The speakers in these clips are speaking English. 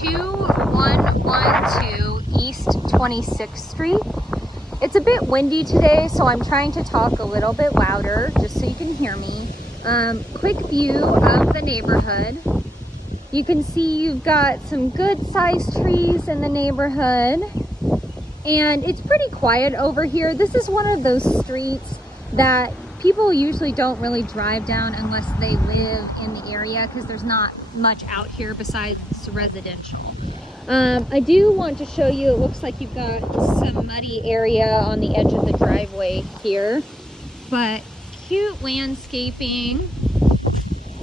2112 East 26th Street. It's a bit windy today, so I'm trying to talk a little bit louder just so you can hear me. Quick view of the neighborhood. You can see you've got some good sized trees in the neighborhood, and it's pretty quiet over here. This is one of those streets that people usually don't really drive down unless they live in the area, because there's not much out here besides residential. I do want to show you, it looks like you've got some muddy area on the edge of the driveway here, but cute landscaping.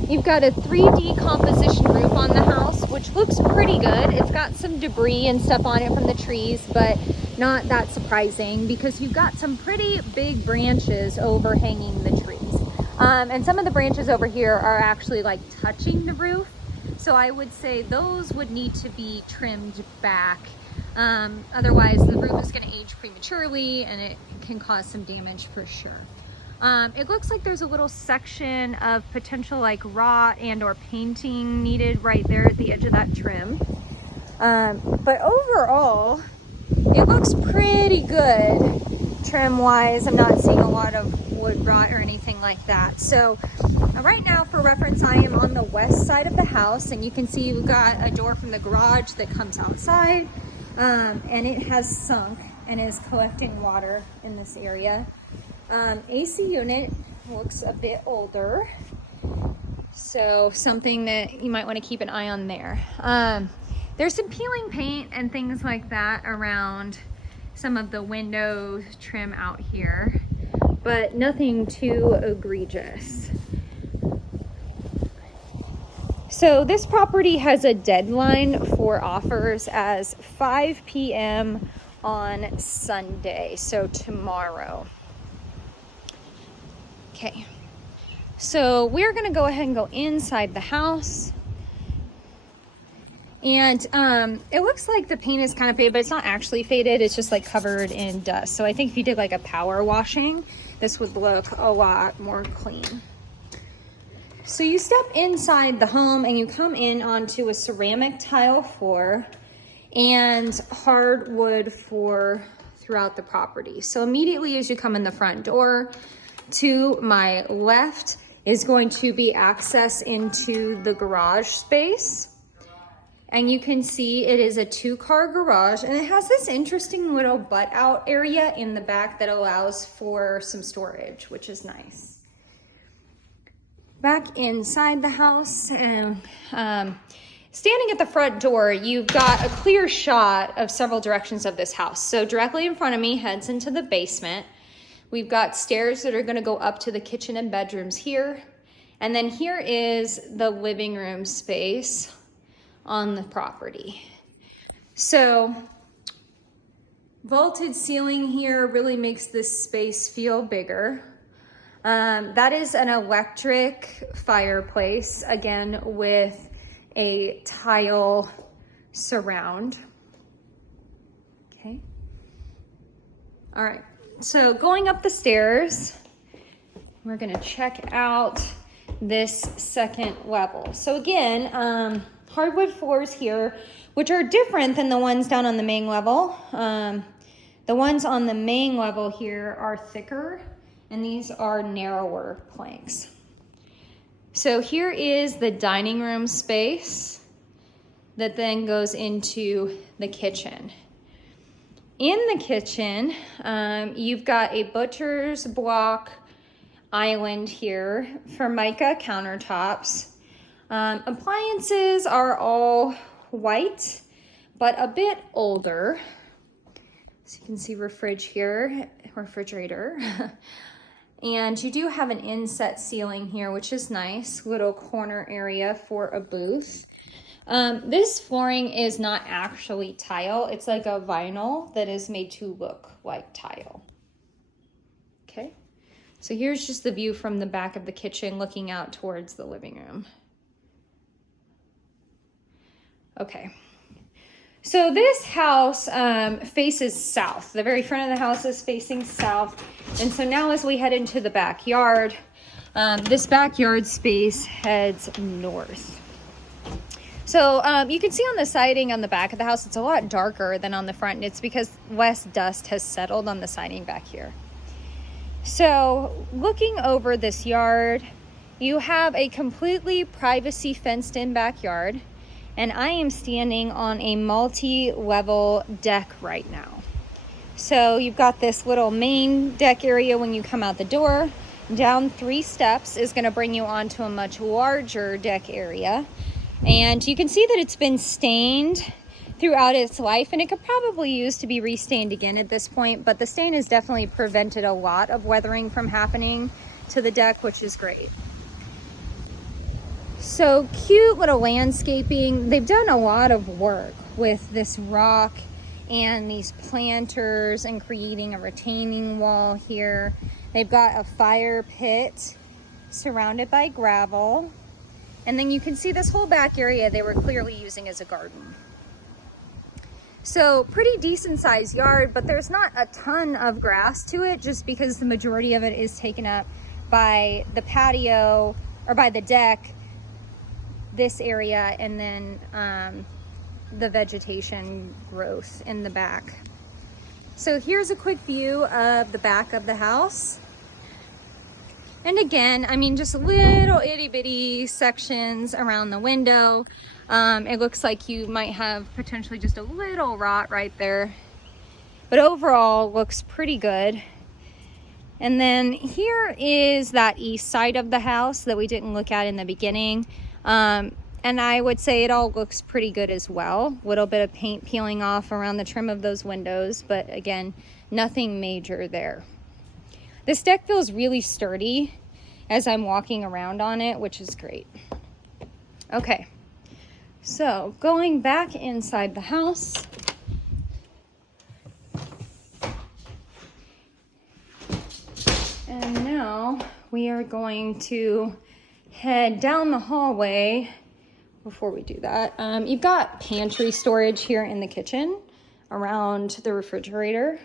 You've got a 3D composition roof on the house, which looks pretty good. It's got some debris and stuff on it from the trees, but not that surprising because you've got some pretty big branches overhanging the trees. And some of the branches over here are actually like touching the roof. So I would say those would need to be trimmed back. Otherwise the roof is gonna age prematurely and it can cause some damage for sure. It looks like there's a little section of potential like rot and or painting needed right there at the edge of that trim. But overall, it looks pretty good trim wise. I'm not seeing a lot of wood rot or anything like that. So right now, for reference, I am on the west side of the house, and you can see we've got a door from the garage that comes outside, and it has sunk and is collecting water in this area. AC unit looks a bit older, so something that you might want to keep an eye on there. There's some peeling paint and things like that around some of the window trim out here, but nothing too egregious. So this property has a deadline for offers as 5 p.m. on Sunday, so tomorrow. Okay, so we're gonna go ahead and go inside the house. And it looks like the paint is kind of faded, but it's not actually faded. It's just like covered in dust. So I think if you did like a power washing, this would look a lot more clean. So you step inside the home and you come in onto a ceramic tile floor and hardwood floor throughout the property. So immediately as you come in the front door, to my left is going to be access into the garage space. And you can see it is a 2-car garage, and it has this interesting little butt out area in the back that allows for some storage, which is nice. Back inside the house, and standing at the front door, you've got a clear shot of several directions of this house. So directly in front of me heads into the basement. We've got stairs that are gonna go up to the kitchen and bedrooms here. And then here is the living room space on the property. So vaulted ceiling here really makes this space feel bigger. That is an electric fireplace, again with a tile surround. Okay. All right, so going up the stairs, we're gonna check out this second level. So again, hardwood floors here, which are different than the ones down on the main level. The ones on the main level here are thicker, and these are narrower planks. So here is the dining room space that then goes into the kitchen. In the kitchen, you've got a butcher's block island here for mica countertops. Appliances are all white, but a bit older. So you can see refrigerator. And you do have an inset ceiling here, which is nice. Little corner area for a booth. This flooring is not actually tile. It's like a vinyl that is made to look like tile. Okay, so here's just the view from the back of the kitchen looking out towards the living room. Okay, so this house faces south. The very front of the house is facing south. And so now as we head into the backyard, this backyard space heads north. So you can see on the siding on the back of the house, it's a lot darker than on the front. And it's because less dust has settled on the siding back here. So looking over this yard, you have a completely privacy fenced in backyard. And I am standing on a multi-level deck right now. So you've got this little main deck area when you come out the door. Down 3 steps is going to bring you onto a much larger deck area. And you can see that it's been stained throughout its life, and it could probably use to be restained again at this point, but the stain has definitely prevented a lot of weathering from happening to the deck, which is great. So cute little landscaping. They've done a lot of work with this rock and these planters and creating a retaining wall here. They've got a fire pit surrounded by gravel. And then you can see this whole back area they were clearly using as a garden. So pretty decent sized yard, but there's not a ton of grass to it just because the majority of it is taken up by the patio or by the deck, this area, and then the vegetation growth in the back. So here's a quick view of the back of the house. And again, I mean, just little itty bitty sections around the window. It looks like you might have potentially just a little rot right there, but overall looks pretty good. And then here is that east side of the house that we didn't look at in the beginning. And I would say it all looks pretty good as well. A little bit of paint peeling off around the trim of those windows, but again, nothing major there. This deck feels really sturdy as I'm walking around on it, which is great. Okay, so going back inside the house. And now we are going to head down the hallway. Before we do that, you've got pantry storage here in the kitchen around the refrigerator.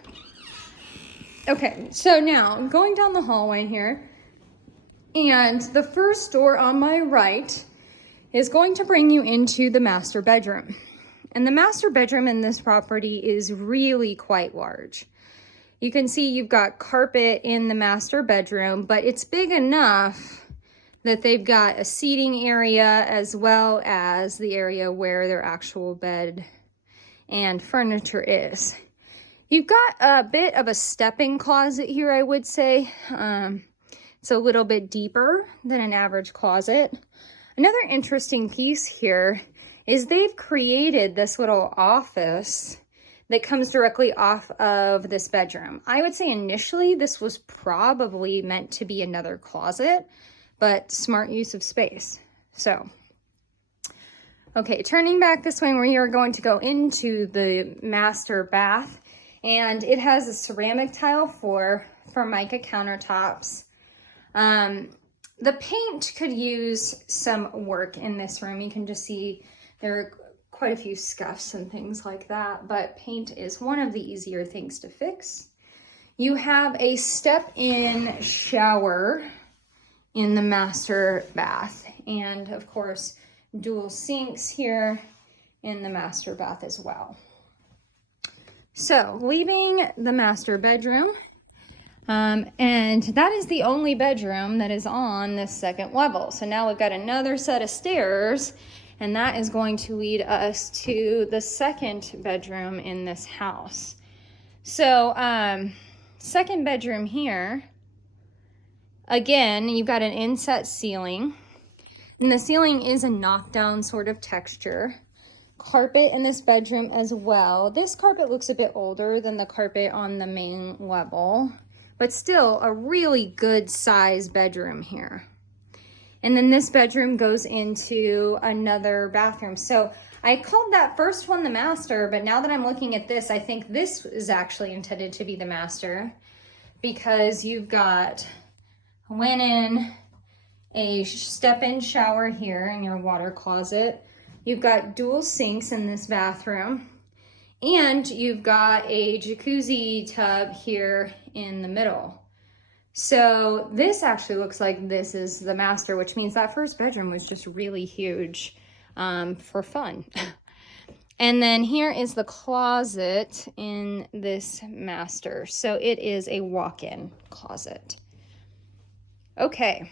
Okay, so now going down the hallway here, and the first door on my right is going to bring you into the master bedroom. And the master bedroom in this property is really quite large. You can see you've got carpet in the master bedroom, but it's big enough that they've got a seating area as well as the area where their actual bed and furniture is. You've got a bit of a step-in closet here, I would say. It's a little bit deeper than an average closet. Another interesting piece here is they've created this little office that comes directly off of this bedroom. I would say initially this was probably meant to be another closet, but smart use of space. So, okay, turning back this way, we are going to go into the master bath. And it has a ceramic tile floor, Formica countertops. The paint could use some work in this room. You can just see there are quite a few scuffs and things like that, but paint is one of the easier things to fix. You have a step-in shower in the master bath, and of course, dual sinks here in the master bath as well. So leaving the master bedroom, and that is the only bedroom that is on this second level. So now we've got another set of stairs, and that is going to lead us to the second bedroom in this house. So second bedroom here, again, you've got an inset ceiling, and the ceiling is a knockdown sort of texture. Carpet in this bedroom as well. This carpet looks a bit older than the carpet on the main level, but still a really good size bedroom here. And then this bedroom goes into another bathroom. So I called that first one the master, but now that I'm looking at this, I think this is actually intended to be the master, because you've got linen, a step-in shower here in your water closet. You've got dual sinks in this bathroom, and you've got a jacuzzi tub here in the middle. So this actually looks like this is the master, which means that first bedroom was just really huge. for fun. And then here is the closet in this master. So it is a walk-in closet. Okay.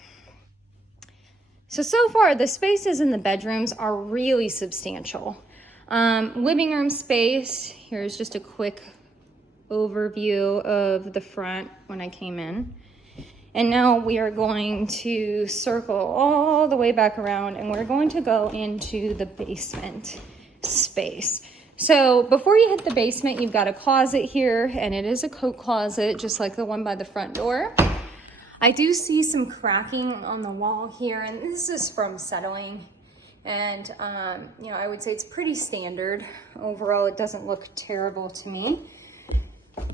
So far the spaces in the bedrooms are really substantial. Living room space, here's just a quick overview of the front when I came in. And now we are going to circle all the way back around and we're going to go into the basement space. So before you hit the basement, you've got a closet here, and it is a coat closet, just like the one by the front door. I do see some cracking on the wall here, and this is from settling. And, you know, I would say it's pretty standard. Overall, it doesn't look terrible to me.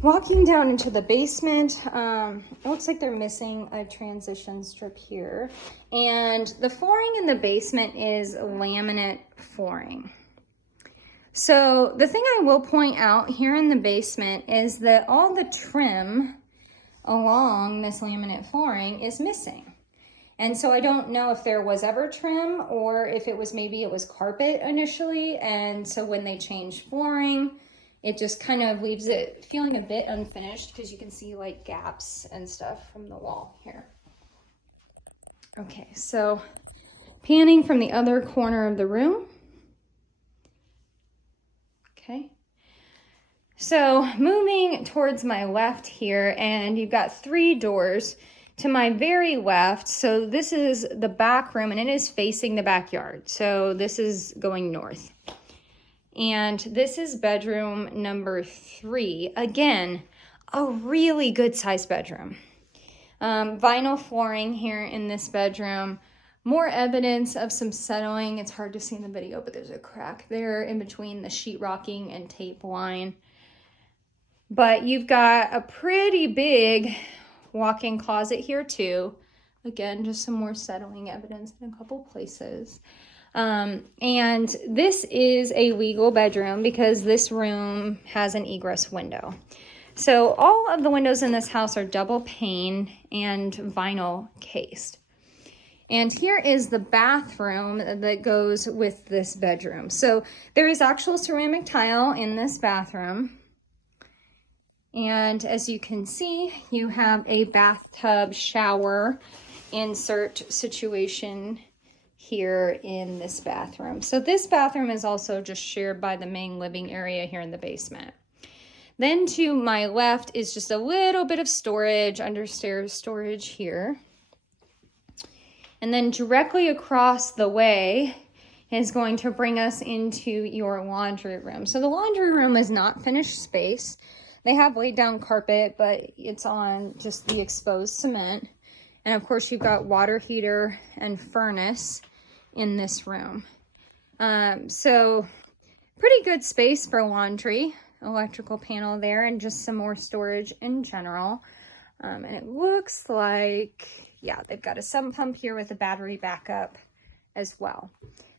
Walking down into the basement, it looks like they're missing a transition strip here. And the flooring in the basement is laminate flooring. So the thing I will point out here in the basement is that all the trim along this laminate flooring is missing. And so I don't know if there was ever trim or if it was maybe it was carpet initially. And so when they changed flooring, it just kind of leaves it feeling a bit unfinished because you can see like gaps and stuff from the wall here. Okay, so panning from the other corner of the room. Okay, so moving towards my left here, and you've got 3 doors to my very left. So this is the back room, and it is facing the backyard. So this is going north. And this is bedroom number 3. Again, a really good sized bedroom. Vinyl flooring here in this bedroom. More evidence of some settling. It's hard to see in the video, but there's a crack there in between the sheetrocking and tape line. But you've got a pretty big walk-in closet here too. Again, just some more settling evidence in a couple places. And this is a legal bedroom because this room has an egress window. So all of the windows in this house are double pane and vinyl cased. And here is the bathroom that goes with this bedroom. So there is actual ceramic tile in this bathroom. And as you can see, you have a bathtub shower insert situation here in this bathroom. So this bathroom is also just shared by the main living area here in the basement. Then to my left is just a little bit of storage, understairs storage here. And then directly across the way is going to bring us into your laundry room. So the laundry room is not finished space. They have laid down carpet, but it's on just the exposed cement. And of course you've got water heater and furnace in this room. So pretty good space for laundry, electrical panel there, and just some more storage in general. And it looks like, yeah, they've got a sump pump here with a battery backup as well.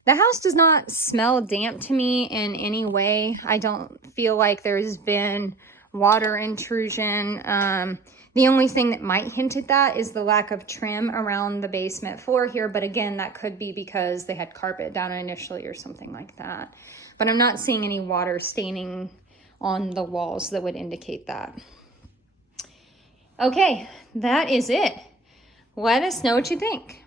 The house does not smell damp to me in any way. I don't feel like there's been water intrusion. The only thing that might hint at that is the lack of trim around the basement floor here. But again, that could be because they had carpet down initially or something like that. But I'm not seeing any water staining on the walls that would indicate that. Okay, that is it. Let us know what you think.